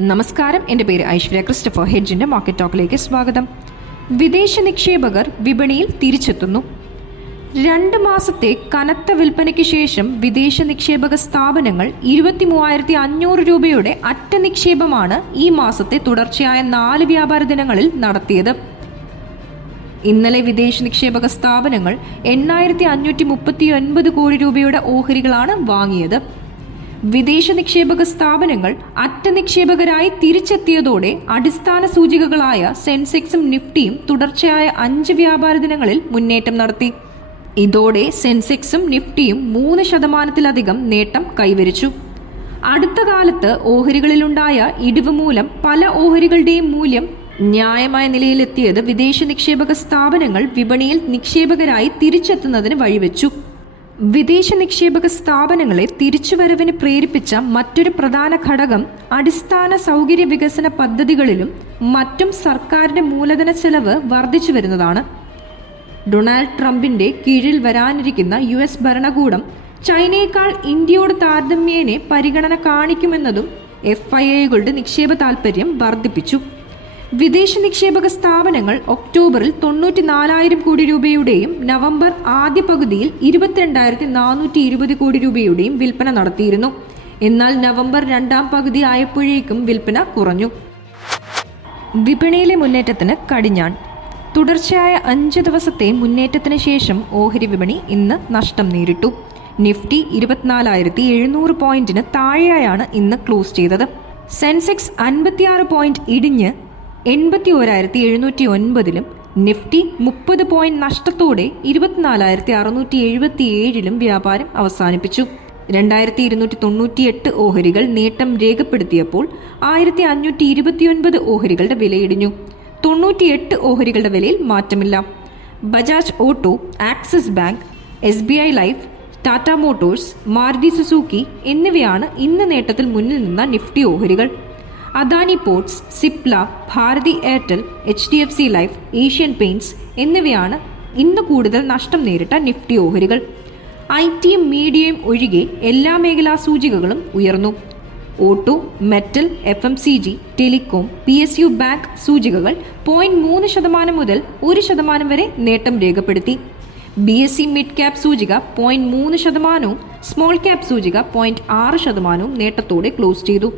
നമസ്കാരം. എന്റെ പേര് ഐശ്വര്യ ക്രിസ്റ്റഫർ. ഹെഡ്ജിന്റെ മാർക്കറ്റ് ടോക്കിലേക്ക് സ്വാഗതം. വിദേശ നിക്ഷേപകർ വിപണിയിൽ തിരിച്ചെത്തുന്നു. രണ്ട് മാസത്തെ കനത്ത വിൽപ്പനയ്ക്ക് ശേഷം വിദേശ നിക്ഷേപക സ്ഥാപനങ്ങൾ ഇരുപത്തി മൂവായിരത്തി അഞ്ഞൂറ് രൂപയുടെ അറ്റ നിക്ഷേപമാണ് ഈ മാസത്തെ തുടർച്ചയായ നാല് വ്യാപാര ദിനങ്ങളിൽ നടത്തിയത്. ഇന്നലെ വിദേശ നിക്ഷേപക സ്ഥാപനങ്ങൾ എണ്ണായിരത്തി അഞ്ഞൂറ്റി മുപ്പത്തി ഒൻപത് കോടി രൂപയുടെ ഓഹരികളാണ് വാങ്ങിയത്. വിദേശ നിക്ഷേപക സ്ഥാപനങ്ങൾ അറ്റ നിക്ഷേപകരായി തിരിച്ചെത്തിയതോടെ അടിസ്ഥാന സൂചികകളായ സെൻസെക്സും നിഫ്റ്റിയും തുടർച്ചയായ അഞ്ച് വ്യാപാര ദിനങ്ങളിൽ മുന്നേറ്റം നടത്തി. ഇതോടെ സെൻസെക്സും നിഫ്റ്റിയും മൂന്ന് ശതമാനത്തിലധികം നേട്ടം കൈവരിച്ചു. അടുത്ത കാലത്ത് ഓഹരികളിലുണ്ടായ ഇടിവ് മൂലം പല ഓഹരികളുടെയും മൂല്യം ന്യായമായ നിലയിലെത്തിയത് വിദേശ നിക്ഷേപക സ്ഥാപനങ്ങൾ വിപണിയിൽ നിക്ഷേപകരായി തിരിച്ചെത്തുന്നതിന് വഴിവെച്ചു. വിദേശ നിക്ഷേപക സ്ഥാപനങ്ങളെ തിരിച്ചുവരവിന് പ്രേരിപ്പിച്ച മറ്റൊരു പ്രധാന ഘടകം അടിസ്ഥാന സൗകര്യ വികസന പദ്ധതികളിലും മറ്റും സർക്കാരിന്റെ മൂലധന ചെലവ് വർദ്ധിച്ചു വരുന്നതാണ്. ഡൊണാൾഡ് ട്രംപിന്റെ കീഴിൽ വരാനിരിക്കുന്ന യു എസ് ഭരണകൂടം ചൈനയേക്കാൾ ഇന്ത്യയോട് താരതമ്യേനെ പരിഗണന കാണിക്കുമെന്നതും എഫ് ഐ എകളുടെ നിക്ഷേപ താൽപര്യം വർദ്ധിപ്പിച്ചു. വിദേശ നിക്ഷേപക സ്ഥാപനങ്ങൾ ഒക്ടോബറിൽ തൊണ്ണൂറ്റി നാലായിരം കോടി രൂപയുടെയും നവംബർ ആദ്യ പകുതിയിൽ ഇരുപത്തിരണ്ടായിരത്തി നാനൂറ്റി ഇരുപത് കോടി രൂപയുടെയും വിൽപ്പന നടത്തിയിരുന്നു. എന്നാൽ നവംബർ രണ്ടാം പകുതി ആയപ്പോഴേക്കും വിൽപ്പന കുറഞ്ഞു. വിപണിയിലെ മുന്നേറ്റത്തിന് കടിഞ്ഞാൺ. തുടർച്ചയായ അഞ്ച് ദിവസത്തെ മുന്നേറ്റത്തിന് ശേഷം ഓഹരി വിപണി ഇന്ന് നഷ്ടം നേരിട്ടു. നിഫ്റ്റി ഇരുപത്തിനാലായിരത്തി എഴുന്നൂറ് പോയിന്റിന് താഴെയായാണ് ഇന്ന് ക്ലോസ് ചെയ്തത്. സെൻസെക്സ് അൻപത്തിയാറ് പോയിന്റ് ഇടിഞ്ഞ് എൺപത്തി ഓരായിരത്തി എഴുന്നൂറ്റി ഒൻപതിലും നിഫ്റ്റി മുപ്പത് പോയിന്റ് നഷ്ടത്തോടെ ഇരുപത്തിനാലായിരത്തി അറുന്നൂറ്റി എഴുപത്തി ഏഴിലും വ്യാപാരം അവസാനിപ്പിച്ചു. രണ്ടായിരത്തി ഇരുന്നൂറ്റി തൊണ്ണൂറ്റിയെട്ട് ഓഹരികൾ നേട്ടം രേഖപ്പെടുത്തിയപ്പോൾ ആയിരത്തി അഞ്ഞൂറ്റി ഇരുപത്തിയൊൻപത് ഓഹരികളുടെ വിലയിടിഞ്ഞു. തൊണ്ണൂറ്റിയെട്ട് ഓഹരികളുടെ വിലയിൽ മാറ്റമില്ല. Bajaj auto axis bank S B I life Tata Motors Maruti Suzuki എന്നിവയാണ് ഇന്ന് നേട്ടത്തിൽ മുന്നിൽ നിന്ന നിഫ്റ്റി ഓഹരികൾ. Adani ports Cipla Bharti Airtel H D F C life Asian Paints എന്നിവയാണ് ഇന്ന് കൂടുതൽ നഷ്ടം നേരിട്ട നിഫ്റ്റി ഓഹരികൾ. ഐ ടിയും മീഡിയയും ഒഴികെ എല്ലാ മേഖലാ സൂചികകളും ഉയർന്നു. Auto metal F M C G telecom P S U bank സൂചികകൾ പോയിന്റ് മൂന്ന് ശതമാനം മുതൽ ഒരു ശതമാനം വരെ നേട്ടം രേഖപ്പെടുത്തി. B S E mid cap സൂചിക പോയിന്റ് മൂന്ന് ശതമാനവും സ്മോൾ ക്യാപ് സൂചിക പോയിന്റ് ആറ് ശതമാനവും നേട്ടത്തോടെ ക്ലോസ് ചെയ്തു.